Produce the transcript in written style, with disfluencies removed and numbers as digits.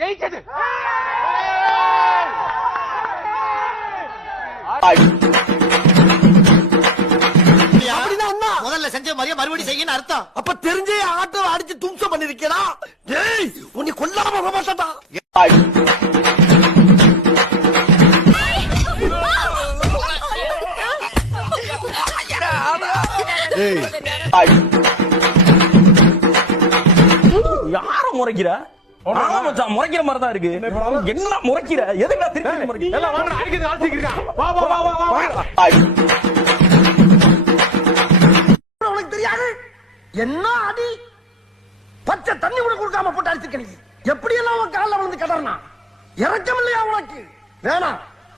ஜெயிச்சது. முதல்ல செஞ்ச மாதிரியே மறுபடியும் செய்யன்னு அர்த்தம். அப்ப தெரிஞ்சே ஆட்டோ அடிச்சு தும்சம் பண்ணிருக்கா. டேய் உன்னை கொல்லாம விட மாட்டா. யார முறைக்கிற? முறைக்கிற மாதிரி தான் இருக்கு. என்ன முறைக்கிற? எதுக்கு திருப்பி முறைக்கிற? உனக்கு தெரியாது என்ன அடி? பச்சை தண்ணி கூட கொடுக்காம போட்டு அடிச்சுக்க. நீ எப்படி எல்லாம் காலில் விழுந்து கடறனா? இறக்கம் இல்லையா உனக்கு? வேணாம்.